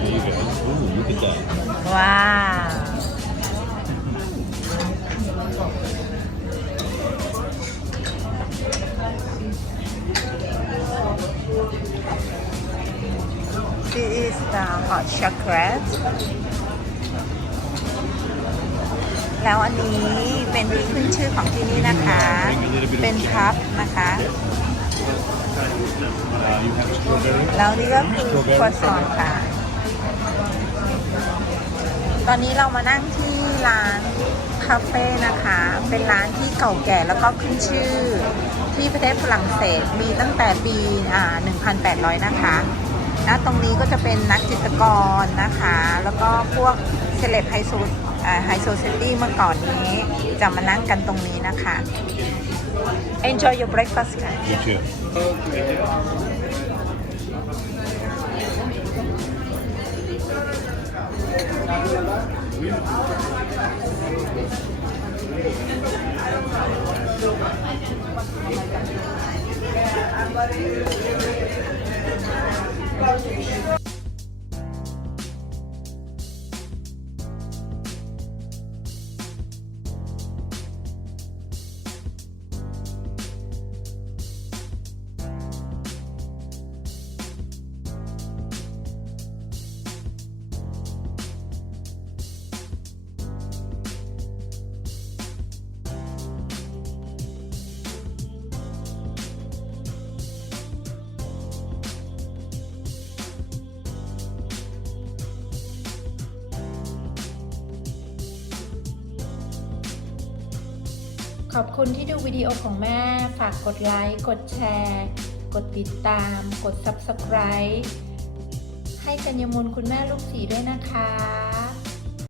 There you go. Ooh, look at that. Wow. This is the hot chocolate. แล้วอันนี้เป็นที่ขึ้นชื่อของที่นี่นะคะ เป็นพับนะคะ แล้วนี่ก็คือครัวซองค่ะ ตอนนี้เรามานั่งที่ร้านคาเฟ่นะคะ เป็นร้านที่เก่าแก่แล้วก็ขึ้นชื่อที่ประเทศฝรั่งเศสมีตั้งแต่ปีอ่า1,800 นะคะนะตรงนี้ก็จะเป็นนักจิตรกรนะคะ แล้วก็พวกเซเลบไฮโซไฮโซเซตี้เมื่อก่อนนี้จะมานั่งกันตรงนี้นะคะ Enjoy your breakfast ค่ะ You too. ขอบคุณที่ดูวิดีโอของแม่ ฝากกดไลค์ กดแชร์ กดติดตาม กด Subscribe ให้กัญญมลคุณแม่ลูกสีด้วยนะคะ